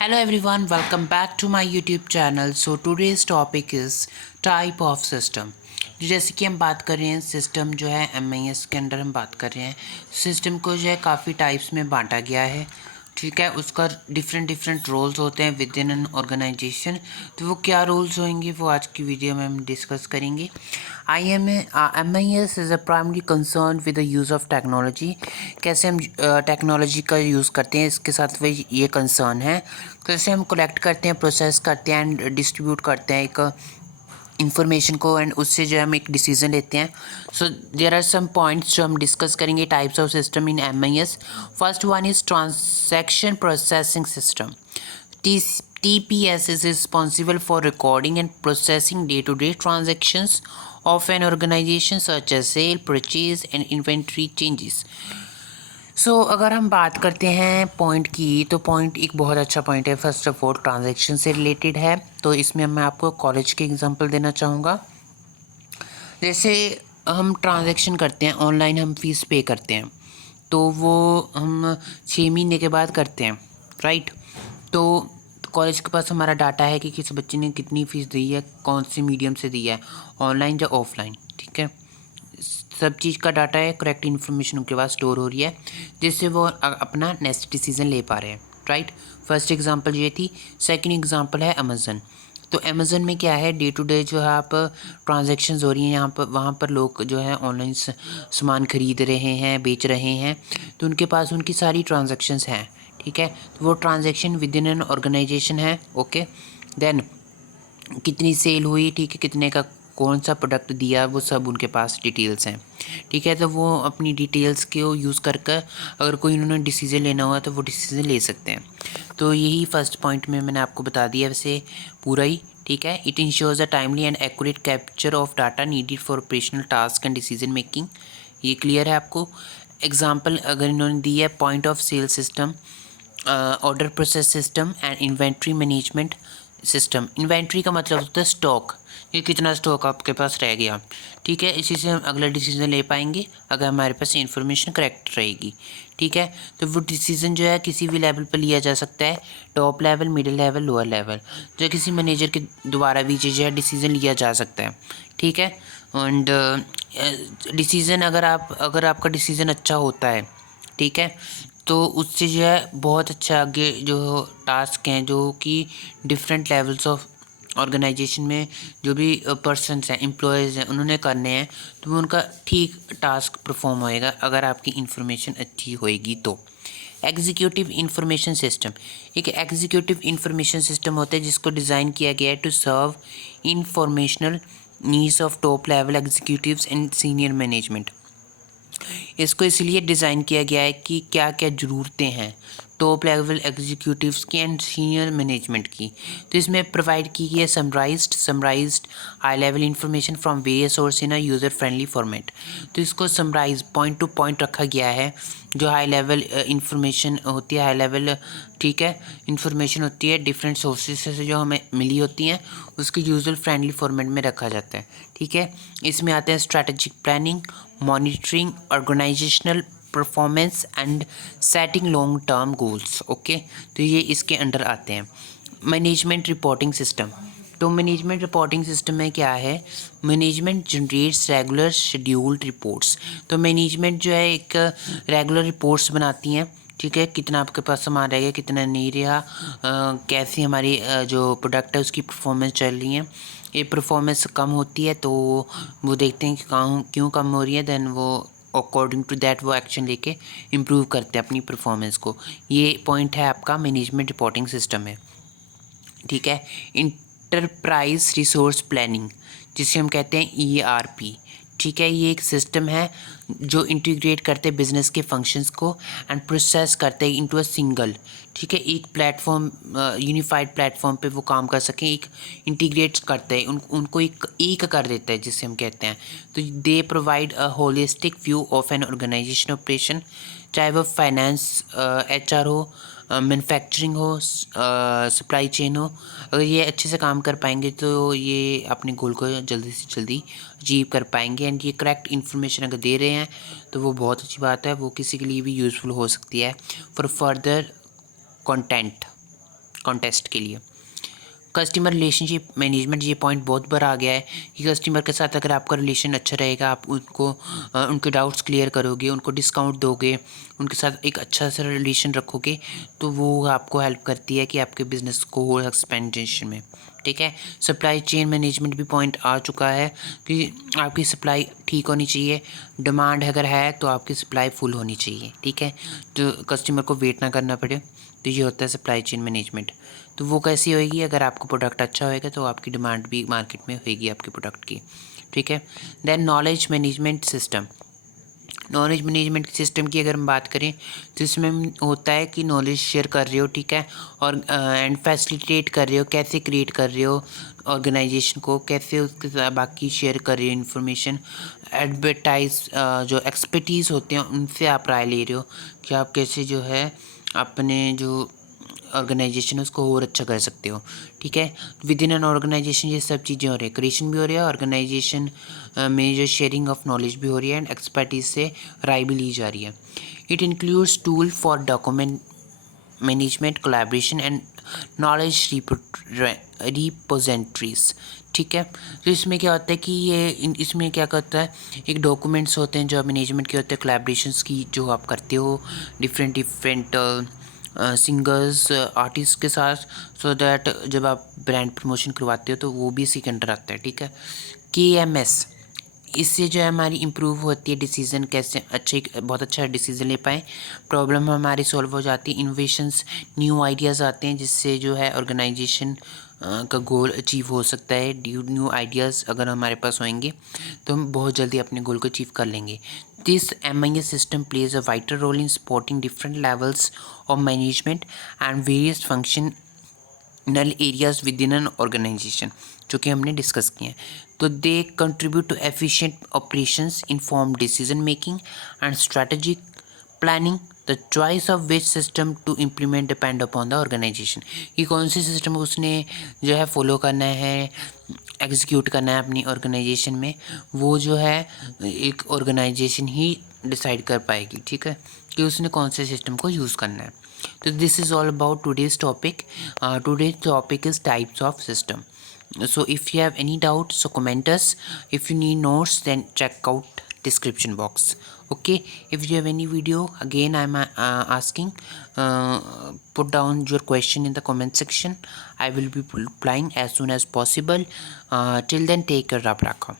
Hello everyone, welcome back to my YouTube channel. So today's topic is type of system. जैसे कि हम बात कर रहे हैं सिस्टम जो है MIS के अंदर हम बात कर रहे हैं सिस्टम को जो है काफ़ी टाइप्स में बांटा गया है। ठीक है, उसका डिफरेंट रोल्स होते हैं विद इन एन ऑर्गेनाइजेशन। तो वो क्या रोल्स होंगे वो आज की वीडियो में हम डिस्कस करेंगे। MIS is a primary concern with the use of technology. कैसे हम टेक्नोलॉजी का यूज़ करते हैं, इसके साथ वही ये कंसर्न है। कैसे हम कलेक्ट करते हैं, प्रोसेस करते हैं एंड डिस्ट्रीब्यूट करते हैं एक इंफॉर्मेशन को, एंड उससे जो हम एक डिसीजन लेते हैं। So there are some points जो हम डिस्कस करेंगे types of system in MIS। First one is transaction processing system. TPS is responsible for recording and processing day-to-day transactions of an organization such as sale, purchase and inventory changes. अगर हम बात करते हैं point की, तो point एक बहुत अच्छा पॉइंट है। फर्स्ट ऑफ ऑल ट्रांजैक्शन से रिलेटेड है, तो इसमें मैं आपको कॉलेज के एग्जांपल देना चाहूँगा। जैसे हम ट्रांजैक्शन करते हैं ऑनलाइन, हम फीस पे करते हैं, तो वो हम 6 महीने के बाद करते हैं, राइट। तो कॉलेज के पास हमारा डाटा है कि किस बच्चे ने कितनी फ़ीस दी है, कौन से मीडियम से दी है, ऑनलाइन या ऑफलाइन। ठीक है, सब चीज़ का डाटा है, करेक्ट इन्फॉर्मेशन उनके पास स्टोर हो रही है, जिससे वो अपना नेक्स्ट डिसीजन ले पा रहे हैं, राइट। फर्स्ट एग्जांपल ये थी। सेकंड एग्जांपल है अमेज़न। तो अमेज़न में क्या है, डे टू डे जो है आप ट्रांजैक्शंस हो रही हैं यहाँ पर, वहाँ पर लोग जो है ऑनलाइन सामान खरीद रहे हैं, बेच रहे हैं, तो उनके पास उनकी सारी ट्रांजैक्शंस हैं। ठीक है, तो वो transaction within an organisation है। ओके, देन कितनी सेल हुई, ठीक है, कितने का कौन सा प्रोडक्ट दिया, वो सब उनके पास डिटेल्स हैं। ठीक है, तो वो अपनी डिटेल्स को यूज़ कर अगर कोई उन्होंने डिसीज़न लेना हुआ तो वो डिसीज़न ले सकते हैं। तो यही फर्स्ट पॉइंट में मैंने आपको बता दिया वैसे पूरा ही। ठीक है, it ensures a timely and accurate capture of data needed for operational task and decision making. ये क्लियर है आपको। एग्जाम्पल अगर इन्होंने दी है, point of sale system, order process system and inventory management system. Inventory का मतलब होता है स्टॉक, ये कितना स्टॉक आपके पास रह गया। ठीक है, इसी से हम अगला डिसीजन ले पाएंगे अगर हमारे पास इन्फॉर्मेशन करेक्ट रहेगी। ठीक है, तो वो डिसीजन जो है किसी भी लेवल पर लिया जा सकता है, top level, middle level, lower level, जो किसी मैनेजर के द्वारा भी जो है डिसीजन लिया जा सकता है। ठीक है, एंड डिसीजन अगर आपका डिसीजन अच्छा होता है, ठीक है, तो उससे जो है बहुत अच्छा आगे जो टास्क हैं, जो कि डिफरेंट लेवल्स ऑफ ऑर्गेनाइजेशन में जो भी पर्सनस हैं, एम्प्लॉयज़ हैं, उन्होंने करने हैं, तो वो उनका ठीक टास्क परफॉर्म होएगा अगर आपकी इन्फॉर्मेशन अच्छी होएगी तो। एग्जीक्यूटिव इंफॉर्मेशन सिस्टम, एक एग्जीक्यूटिव इंफॉर्मेशन सिस्टम होता है जिसको डिज़ाइन किया गया है to serve informational needs of top level executives and senior management. इसको इसलिए डिज़ाइन किया गया है कि क्या क्या ज़रूरतें हैं टॉप लेवल एग्जीक्यूटिव्स की एंड सीनियर मैनेजमेंट की। तो इसमें प्रोवाइड की गई है summarised high level information from various source in a user friendly format. तो इसको समराइज पॉइंट टू पॉइंट रखा गया है, जो हाई लेवल इंफॉर्मेशन होती है, हाई लेवल, ठीक है, इंफॉर्मेशन होती है डिफरेंट सोर्सेज से जो हमें मिली होती हैं, उसकी यूज़र फ्रेंडली फॉर्मेट में रखा जाता है। ठीक है, इसमें आते हैं strategic planning, monitoring, organisational performance and setting long term goals. Okay, तो ये इसके अंडर आते हैं। Management reporting system. तो मैनेजमेंट रिपोर्टिंग सिस्टम में क्या है, management generates regular scheduled reports. तो मैनेजमेंट जो है एक रेगुलर रिपोर्ट्स बनाती हैं। ठीक है, कितना आपके पास सामान रह गया, कितना नहीं रहा, कैसी हमारी जो प्रोडक्ट है उसकी परफॉर्मेंस चल रही है। ये परफॉर्मेंस कम होती है तो वो देखते हैं कि क्यों कम हो रही है, देन वो अकॉर्डिंग टू दैट वो एक्शन लेके इम्प्रूव करते हैं अपनी परफॉर्मेंस को। ये पॉइंट है आपका मैनेजमेंट रिपोर्टिंग सिस्टम है। ठीक है, इंटरप्राइज रिसोर्स प्लानिंग, जिसे हम कहते हैं ERP। ठीक है, ये एक सिस्टम है जो इंटीग्रेट करते हैं बिजनेस के फंक्शंस को एंड प्रोसेस करते हैं इनटू अ सिंगल। ठीक है, एक प्लेटफॉर्म, यूनिफाइड प्लेटफॉर्म पे वो काम कर सकें, एक इंटीग्रेट करते हैं उनको एक कर देता है जिसे हम कहते हैं। तो they provide a holistic view of an organisation operation, चाहे वो फाइनेंस, HR हो, मैन्युफैक्चरिंग हो, सप्लाई चेन हो। अगर ये अच्छे से काम कर पाएंगे तो ये अपने गोल को जल्दी से जल्दी अचीव कर पाएंगे, एंड ये करेक्ट इन्फॉर्मेशन अगर दे रहे हैं तो वो बहुत अच्छी बात है, वो किसी के लिए भी यूज़फुल हो सकती है फॉर फर्दर कंटेंट। कॉन्टेस्ट के लिए। कस्टमर रिलेशनशिप मैनेजमेंट, ये पॉइंट बहुत बड़ा आ गया है कि कस्टमर के साथ अगर आपका रिलेशन अच्छा रहेगा, आप उनको उनके डाउट्स क्लियर करोगे, उनको डिस्काउंट दोगे, उनके साथ एक अच्छा सा रिलेशन रखोगे, तो वो आपको हेल्प करती है कि आपके बिज़नेस को हो एक्सपेंडेशन में। ठीक है। सप्लाई चेन मैनेजमेंट भी पॉइंट आ चुका है कि आपकी सप्लाई ठीक होनी चाहिए, डिमांड अगर है तो आपकी सप्लाई फुल होनी चाहिए। ठीक है, तो कस्टमर को वेट ना करना पड़े, तो ये होता है सप्लाई चेन मैनेजमेंट। तो वो कैसी होएगी, अगर आपका प्रोडक्ट अच्छा होएगा तो आपकी डिमांड भी मार्केट में होएगी आपके प्रोडक्ट की। ठीक है। Then knowledge management system. Knowledge management system की अगर हम बात करें तो इसमें होता है कि नॉलेज शेयर कर रहे हो, ठीक है, और एंड फैसिलिटेट कर रहे हो, कैसे क्रिएट कर रहे हो ऑर्गेनाइजेशन को, कैसे उसके साथ बाकी शेयर कर रहे हो इन्फॉर्मेशन। एडवर्टाइज जो एक्सपर्टीज़ होते हैं उनसे आप राय ले रहे हो कि आप कैसे जो है अपने जो ऑर्गेनाइजेशन है उसको और अच्छा कर सकते हो। ठीक है। विद इन एन ऑर्गेनाइजेशन ये सब चीज़ें हो रही है, क्रिएशन भी हो रही है, ऑर्गेनाइजेशन में जो शेयरिंग ऑफ नॉलेज भी हो रही है, एंड एक्सपर्टीज से राय भी ली जा रही है। It includes tool for document management, collaboration and knowledge repositories. ठीक है। तो इसमें क्या होता है कि इसमें क्या करता है, एक डॉक्यूमेंट्स होते हैं जो मैनेजमेंट के होते हैं, कोलैबोरेशंस की जो आप करते हो डिफरेंट डिफरेंट सिंगर्स आर्टिस्ट के साथ, सो दैट जब आप ब्रांड प्रमोशन करवाते हो तो वो भी इसी के अंडर आता है। ठीक है। KMS, इससे जो है हमारी इम्प्रूव होती है डिसीज़न, कैसे अच्छे बहुत अच्छा डिसीज़न ले पाएँ, प्रॉब्लम हमारी सॉल्व हो जाती है, इनोवेशंस न्यू आइडियाज़ आते हैं जिससे जो है ऑर्गेनाइजेशन का गोल अचीव हो सकता है। ड्यू न्यू आइडियाज़ अगर हमारे पास होंगे तो हम बहुत जल्दी अपने गोल को अचीव कर लेंगे। This MIS system plays a vital role in supporting different levels of management and various functional areas within an organisation, जो कि हमने डिस्कस किए हैं। तो they contribute to efficient operations, inform decision making and strategic planning. The choice of which system to implement depend upon the organisation, कि कौन सी system उसने जो है फॉलो करना है, एग्जीक्यूट करना है अपनी ऑर्गेनाइजेशन में, वो जो है एक ऑर्गेनाइजेशन ही डिसाइड कर पाएगी। ठीक है, कि उसने कौन से सिस्टम को यूज़ करना है। So this is all about today's topic. Today's topic is types of system. So if you have any doubts, so comment us. If you need notes, then check out description box. Okay. If you have any video, again I'm asking, put down your question in the comment section. I will be replying as soon as possible. Till then, take care. Rab rakha.